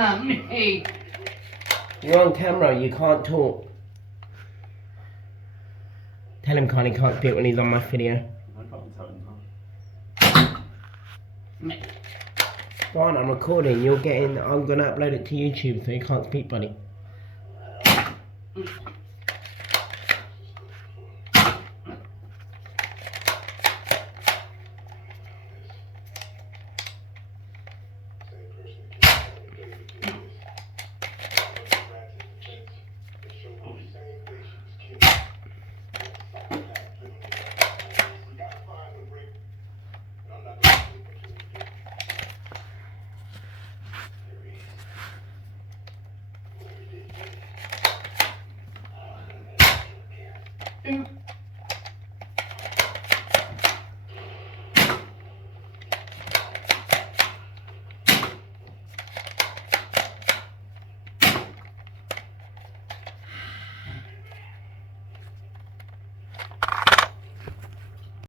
Me. You're on camera, you can't talk. Tell him Carly can't speak when he's on my video. I can't tell him Me. Go on, I'm recording, I'm gonna upload it to YouTube so you can't speak, buddy. Mm.